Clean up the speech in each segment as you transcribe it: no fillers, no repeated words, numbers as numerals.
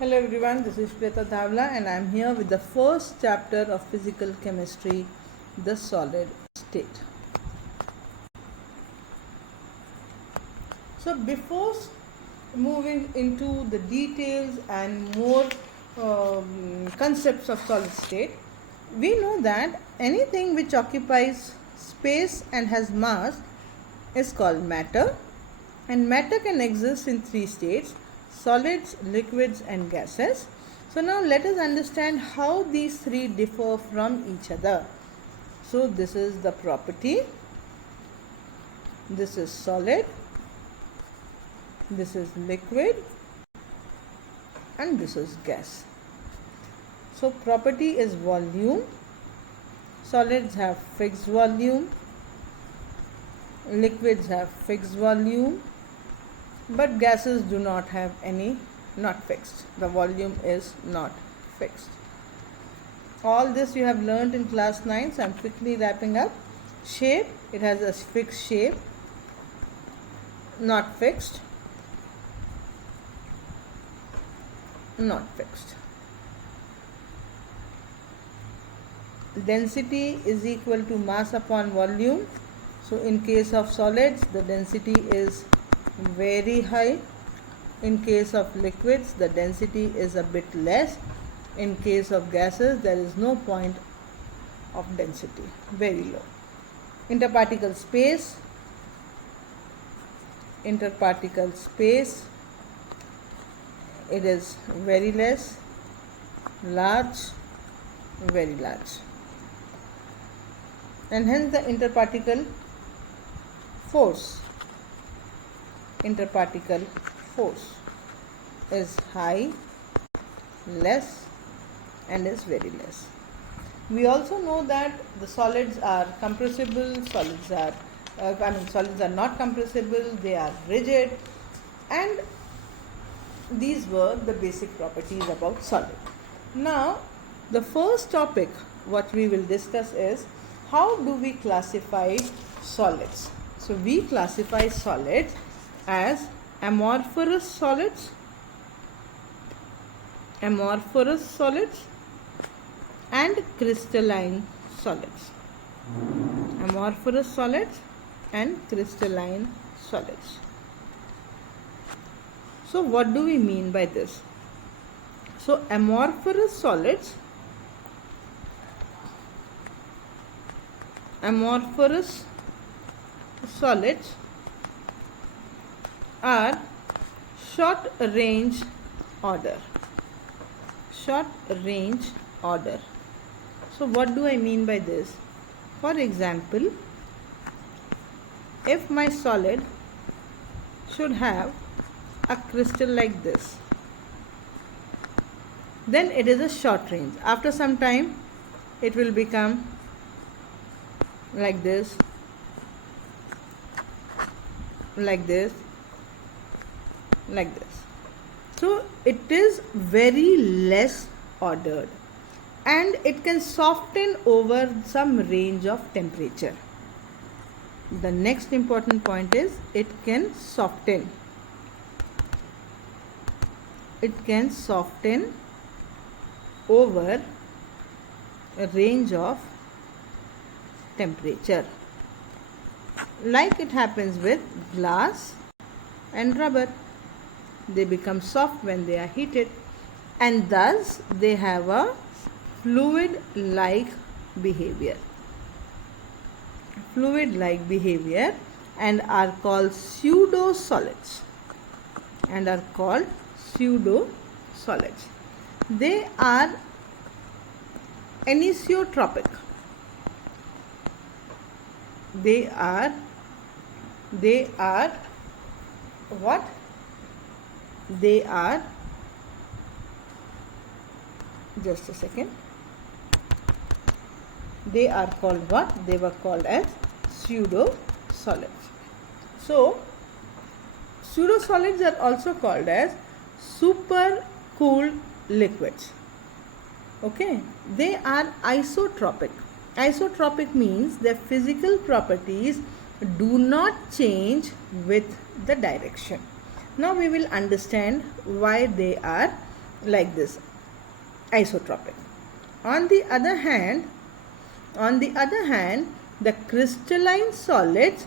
Hello everyone, this is Shweta Dhavla and I am here with the first chapter of physical chemistry, the solid state. So before moving into the details and more concepts of solid state, we know that anything which occupies space and has mass is called matter, and matter can exist in three states: solids, liquids and gases. So now let us understand how these three differ from each other. So this is the property, this is solid, this is liquid and this is gas. So property is volume. Solids have fixed volume, liquids have fixed volume, but gases do not have any, not fixed. The volume is not fixed. All this you have learned in class 9, so I am quickly wrapping up. Shape, it has a fixed shape, not fixed, not fixed. Density is equal to mass upon volume. So in case of solids, the density is very high. In case of liquids, the density is a bit less. In case of gases, there is no point of density, very low. Interparticle space, it is very less, large, very large, and hence the interparticle force is high, less and is very less. We also know that the solids are compressible, solids are not compressible, they are rigid, and these were the basic properties about solid. Now the first topic what we will discuss is how do we classify solids. So we classify solids as amorphous solids and crystalline solids. Amorphous solids and crystalline solids. So what do we mean by this? So amorphous solids are short range order. So what do I mean by this? For example, if my solid should have a crystal like this, then it is a short range. After some time it will become like this, like this. So it is very less ordered and it can soften over some range of temperature. The next important point is it can soften over a range of temperature, like it happens with glass and rubber. They become soft when they are heated, and thus they have a fluid-like behavior and are called pseudo-solids. They are anisotropic. They are what? They are, just a second, they are called what? They were called as pseudo-solids. So pseudo-solids are also called as super cooled liquids. Okay, they are isotropic. Isotropic means their physical properties do not change with the direction. Now we will understand why they are like this, isotropic. On the other hand, the crystalline solids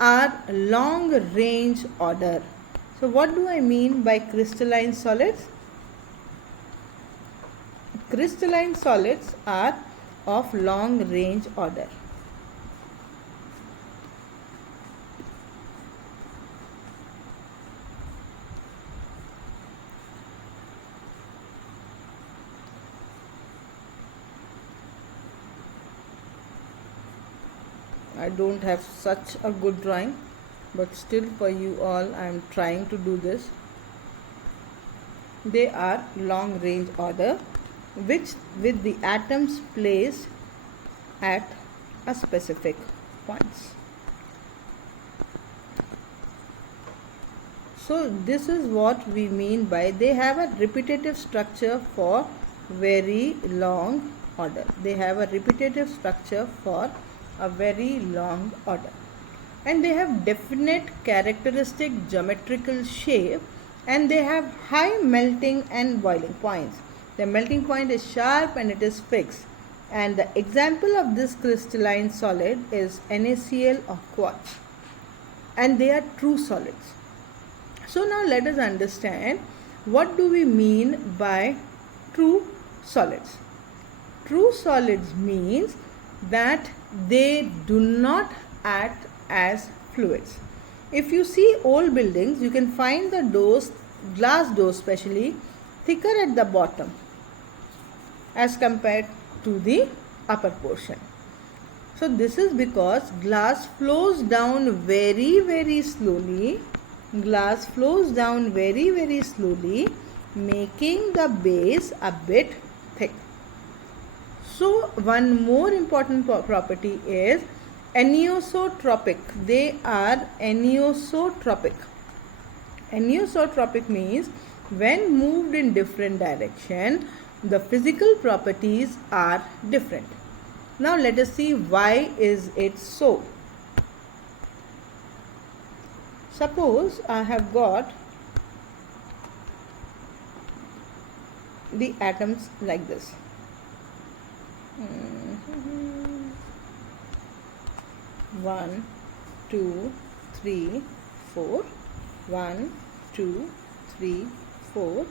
are long range order. So what do I mean by crystalline solids? Crystalline solids are of long range order. I don't have such a good drawing, but still for you all I am trying to do this. They are long range order, which with the atoms placed at a specific points. So this is what we mean by they have a repetitive structure for very long order. They have a repetitive structure for a very long order, and they have definite characteristic geometrical shape, and they have high melting and boiling points. The melting point is sharp and it is fixed, and the example of this crystalline solid is NaCl or quartz, and they are true solids. So now let us understand what do we mean by true solids. True solids means that they do not act as fluids. If you see old buildings, you can find the doors, glass doors especially, thicker at the bottom as compared to the upper portion. So this is because glass flows down very slowly. Glass flows down very slowly, making the base a bit thick. So one more important property is anisotropic. They are anisotropic. Anisotropic means when moved in different direction, the physical properties are different. Now let us see why is it so. Suppose I have got the atoms like this. 1, 2, 3, 4. 1, 2, 3, 4.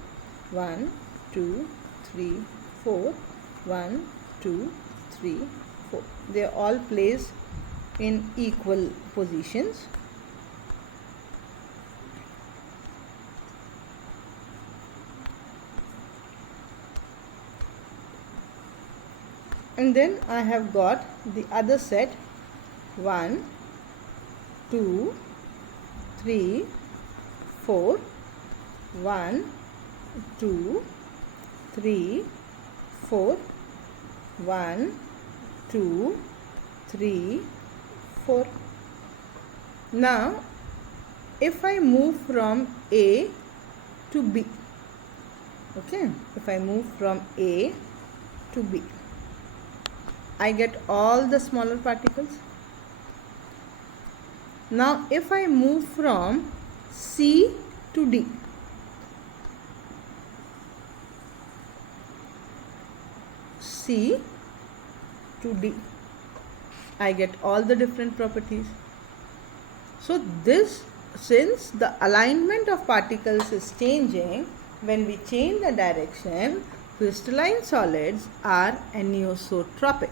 1, 2, 3, 4. 1, 2, 3, 4. They are all placed in equal positions. And then I have got the other set 1, 2, 3, 4. 1, 2, 3, 4. 1, 2, 3, 4. Now, if I move from A to B, okay, if I move from A to B, I get all the smaller particles. Now if I move from C to D, C to D, I get all the different properties. So this, since the alignment of particles is changing, when we change the direction, crystalline solids are anisotropic.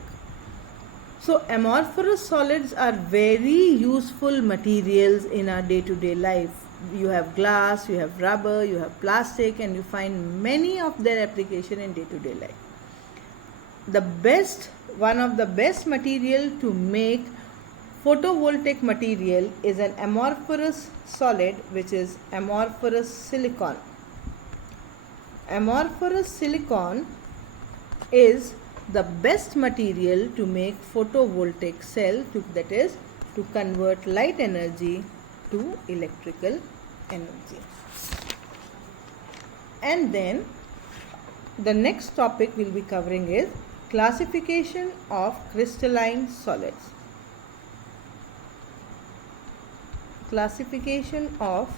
So amorphous solids are very useful materials in our day-to-day life. You have glass, you have rubber, you have plastic, and you find many of their application in day-to-day life. One of the best material to make photovoltaic material is an amorphous solid, which is amorphous silicon. Amorphous silicon is the best material to make photovoltaic cell, that is to convert light energy to electrical energy. And then the next topic we'll be covering is classification of crystalline solids. Classification of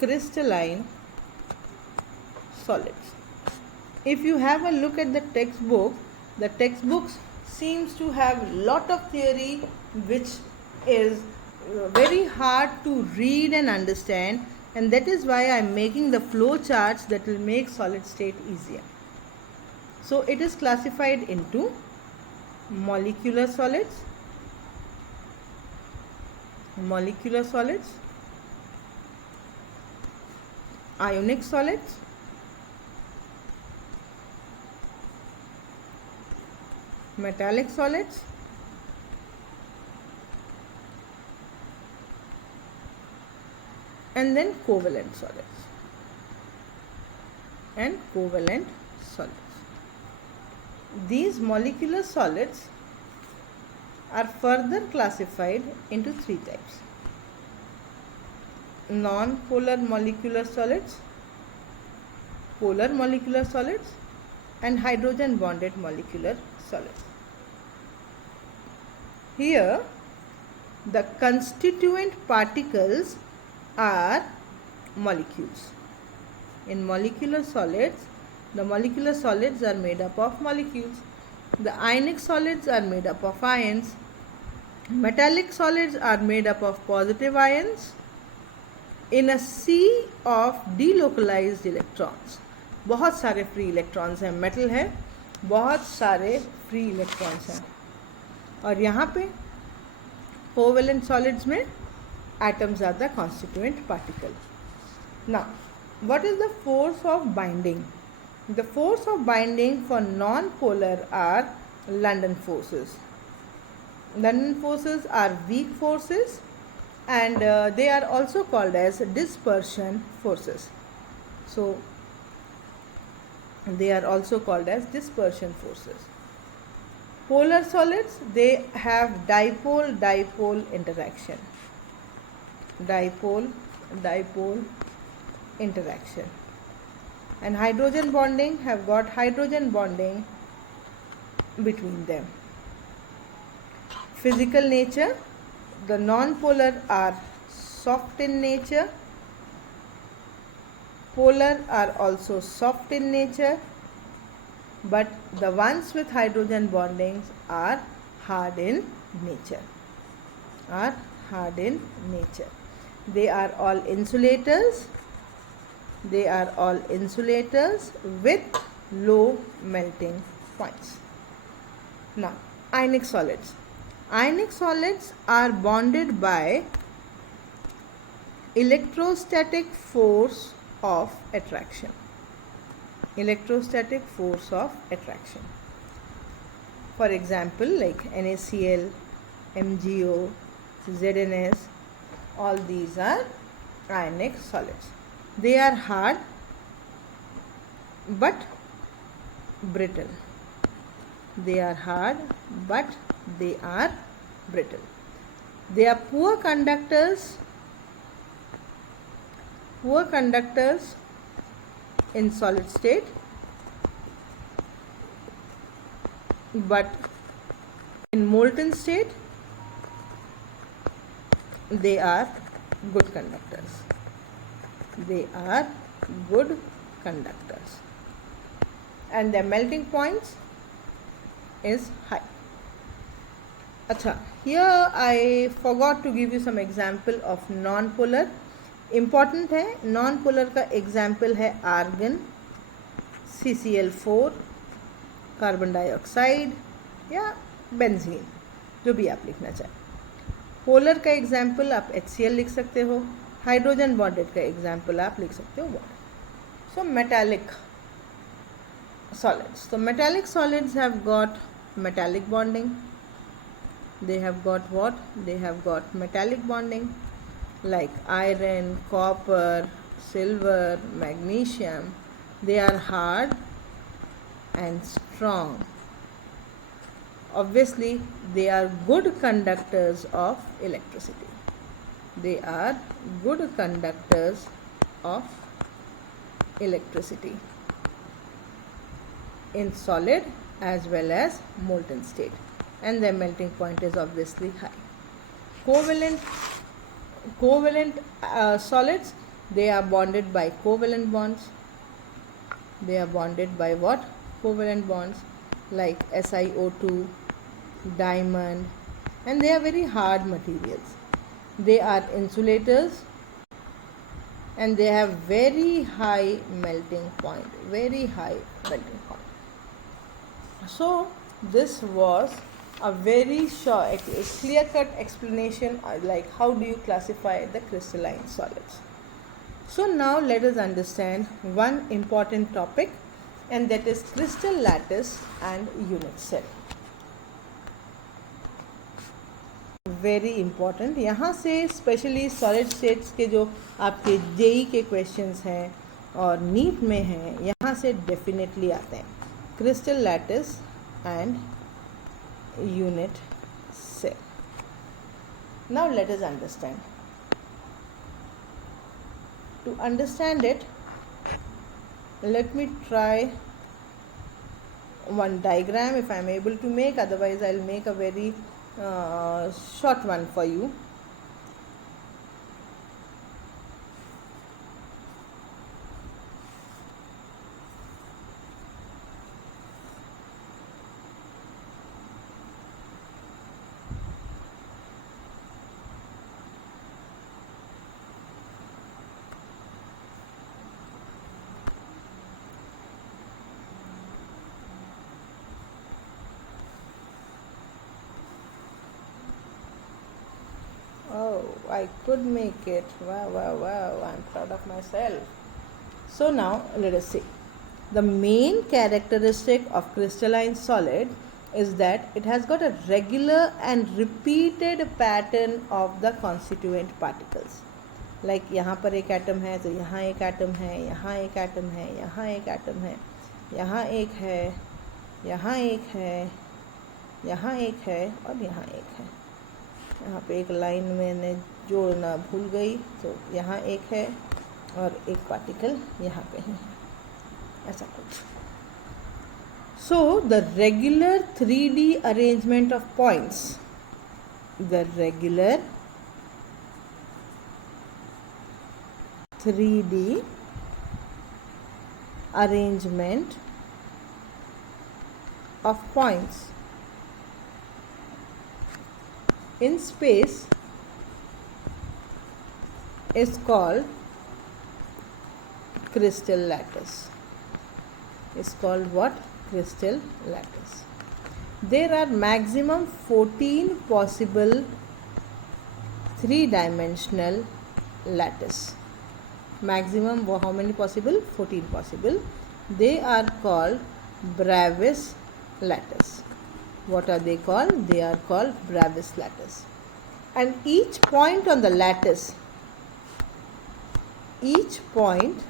crystalline solids. If you have a look at the textbooks seems to have lot of theory which is very hard to read and understand, and that is why I am making the flow charts that will make solid state easier. So it is classified into molecular solids, ionic solids, metallic solids, and then covalent solids. These molecular solids are further classified into three types: non-polar molecular solids, polar molecular solids, and hydrogen bonded molecular solids. Here the constituent particles are molecules. In molecular solids, the molecular solids are made up of molecules. The ionic solids are made up of ions. Metallic solids are made up of positive ions in a sea of delocalized electrons. बहुत सारे free electrons हैं, metal है, बहुत सारे free electrons हैं. और यहाँ पे कोवेलेंट सॉलिड्स में atoms are the constituent particle. Now what is the force of binding? The force of binding for non-polar are London forces. London forces are weak forces, and they are also called as dispersion forces. So they are also called as dispersion forces. Polar solids, they have dipole-dipole interaction. Dipole-dipole interaction. And hydrogen bonding have got hydrogen bonding between them. Physical nature, the non-polar are soft in nature. Polar are also soft in nature, but the ones with hydrogen bondings are hard in nature. They are all insulators. With low melting points. Now, ionic solids. Ionic solids are bonded by electrostatic force of attraction. For example, like NaCl, MgO, ZnS, all these are ionic solids. They are hard but brittle. They are poor conductors in solid state, but in molten state they are good conductors. And their melting points is high. Acha, here I forgot to give you some example of non-polar. Important है, non-polar का example है argon, CCl4, carbon dioxide या benzene, जो भी आप लिखना चाहें. Polar का एग्जाम्पल आप HCl लिख सकते हो. हाइड्रोजन बॉन्डेड का एग्जाम्पल आप लिख सकते हो water. So metallic solids. So metallic solids have got metallic bonding. They have got what? They have got metallic bonding like iron, copper, silver, magnesium. They are hard and strong. Obviously, they are good conductors of electricity. In solid as well as molten state, and their melting point is obviously high. Covalent solids, they are bonded by covalent bonds. They are bonded by what? Covalent bonds like SiO2, diamond, and they are very hard materials. They are insulators and they have very high melting point, very high melting point. So this was a very short, clear-cut explanation like how do you classify the crystalline solids. So now let us understand one important topic, and that is crystal lattice and unit cell. Very important. यहाँ से specially solid states के जो आपके JEE के questions हैं और NEET में हैं, यहाँ से डेफिनेटली आते हैं. Crystal lattice and unit cell. Now let us understand. To understand it, let me try one diagram if I am able to make, otherwise I will make a very short one for you. Oh, I could make it. Wow, wow, wow. I'm proud of myself. So now let us see. The main characteristic of crystalline solid is that it has got a regular and repeated pattern of the constituent particles. Like यहाँ पर एक atom है तो यहाँ एक atom है, यहाँ एक एटम है, यहाँ एक एटम है, यहाँ एक है, यहाँ एक है, यहाँ एक है और यहाँ एक है. यहाँ पे एक लाइन मैंने जोड़ना भूल गई, तो यहाँ एक है और एक पार्टिकल यहाँ पे है, ऐसा कुछ. So the regular 3D arrangement of points, the regular 3D arrangement of points in space is called crystal lattice. Is called what? Crystal lattice. There are maximum 14 possible three-dimensional lattice. Maximum how many possible? 14 possible. They are called Bravais lattice. What are they called? They are called Bravais lattice. And each point on the lattice, each point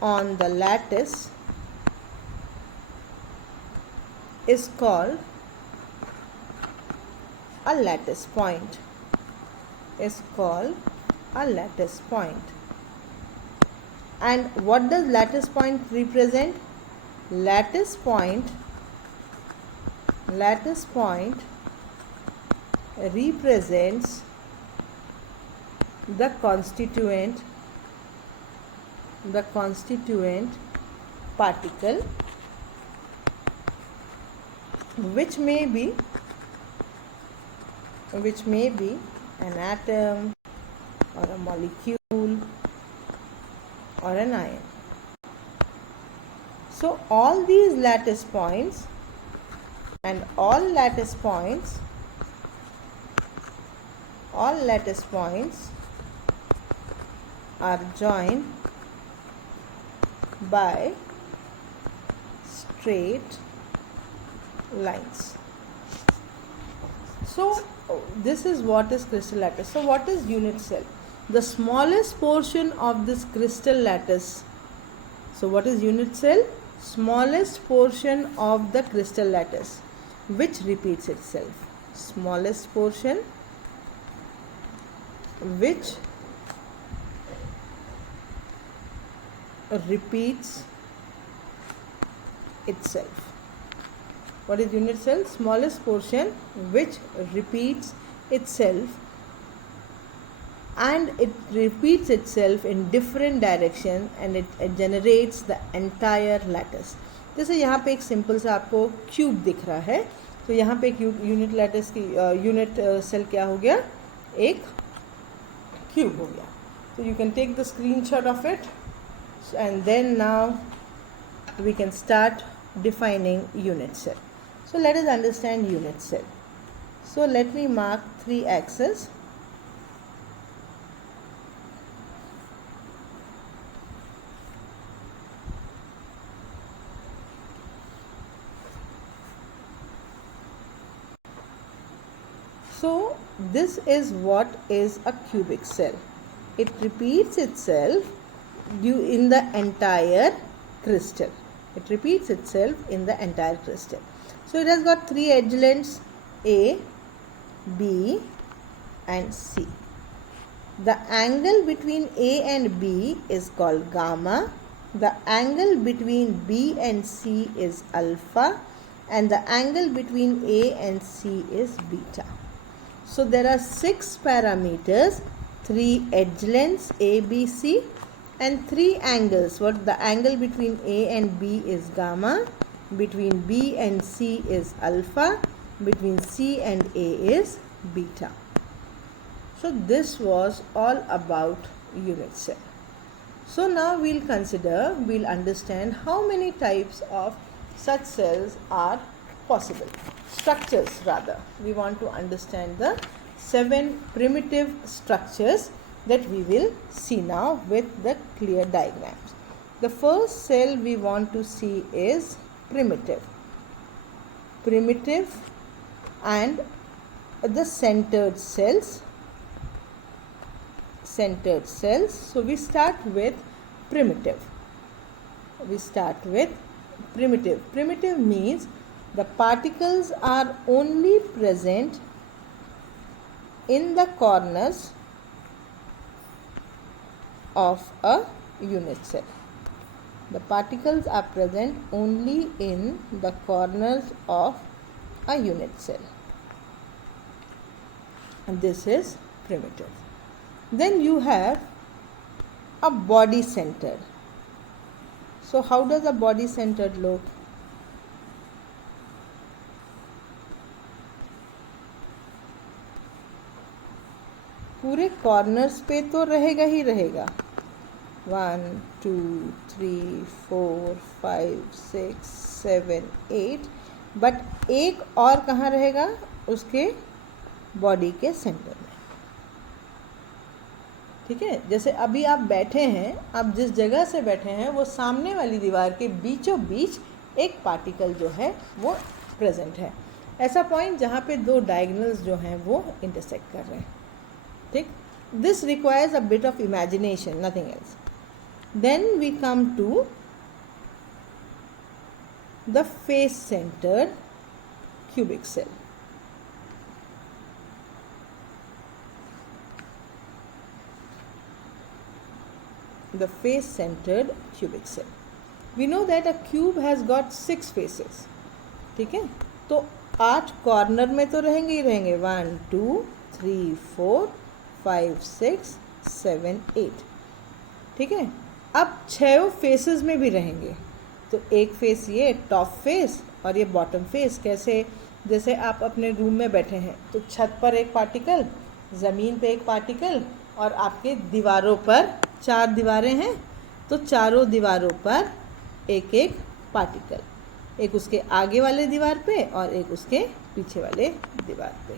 on the lattice is called a lattice point. Is called a lattice point. And what does lattice point represent? Lattice point represents the constituent particle, which may be an atom or a molecule or an ion. So all these lattice points and all lattice points are joined by straight lines. So this is what is crystal lattice. So what is unit cell? The smallest portion of this crystal lattice. So what is unit cell? Smallest portion of the crystal lattice which repeats itself. Smallest portion which repeats itself. What is unit cell? Smallest portion which repeats itself, and it repeats itself in different direction and it generates the entire lattice. जैसे यहाँ पे एक simple सा आपको cube दिख रहा है, तो यहाँ पे एक यूनिट लैटिस की यूनिट सेल क्या हो गया, एक क्यूब हो गया. So you can take the screenshot of it, and then now we can start defining unit cell. So let us understand unit cell. So let me mark 3 axes. So this is what is a cubic cell. It repeats itself in the entire crystal. It repeats itself in the entire crystal. So it has got 3 edge lengths, A, B and C. The angle between A and B is called gamma. The angle between B and C is alpha, and the angle between A and C is beta. So there are 6 parameters, 3 edge lengths A, B, C, and 3 angles. What the angle between A and B is gamma, between B and C is alpha, between C and A is beta. So this was all about unit cell. So now we'll understand how many types of such cells are possible. Structures rather. We want to understand the 7 primitive structures that we will see now with the clear diagrams. The first cell we want to see is primitive. Primitive and the centered cells. Centered cells. So we start with primitive. Primitive means the particles are only present in the corners of a unit cell. The particles are present only in the corners of a unit cell. And this is primitive. Then you have a body centered. So how does a body centered look? पूरे corners पे तो रहेगा ही रहेगा. 1 2 3 4 5 6 7 8, but एक और कहाँ रहेगा, उसके बॉडी के सेंटर में. ठीक है, जैसे अभी आप बैठे हैं, आप जिस जगह से बैठे हैं वो सामने वाली दीवार के बीचों बीच एक पार्टिकल जो है वो प्रेजेंट है. ऐसा पॉइंट जहाँ पे 2 डायगोनल्स जो हैं वो इंटरसेक्ट कर रहे हैं. ठीक, this requires a bit of imagination, nothing else. Then we come to the face centered cubic cell. The face centered cubic cell. We know that a cube has got 6 faces. ठीक है, तो 8 corner में तो रहेंगे ही रहेंगे. 1 2 3 4 5 6 7 8. ठीक है, अब 6 फेसेस में भी रहेंगे. तो एक फेस ये टॉप फेस और ये बॉटम फेस. कैसे, जैसे आप अपने रूम में बैठे हैं तो छत पर एक पार्टिकल, ज़मीन पे एक पार्टिकल, और आपके दीवारों पर 4 दीवारें हैं तो चारों दीवारों पर एक एक पार्टिकल. एक उसके आगे वाले दीवार पे और एक उसके पीछे वाले दीवार पे.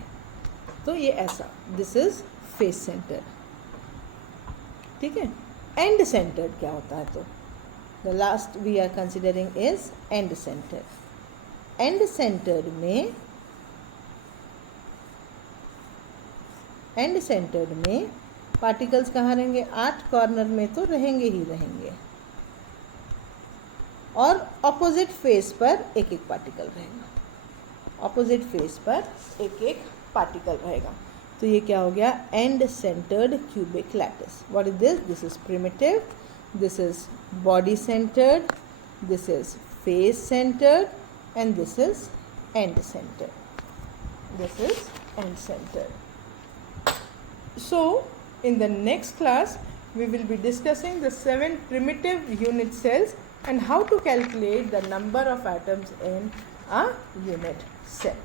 तो ये ऐसा, दिस इज़ फेस सेंटर. ठीक है, एंड सेंटर्ड क्या होता है, तो the last we are considering is end centre. End centred में पार्टिकल्स कहाँ रहेंगे, 8 कॉर्नर में तो रहेंगे ही रहेंगे, और ऑपोजिट फेस पर एक एक पार्टिकल रहेगा. ऑपोजिट फेस पर एक एक पार्टिकल रहेगा. तो ये क्या हो गया, and centred cubic lattice. What is this? This is primitive, this is body centred, this is face centred, and this is and centred. This is and centred. So In the next class, we will be discussing the 7 primitive unit cells and how to calculate the number of atoms in a unit cell.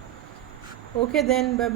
Okay then, bye bye.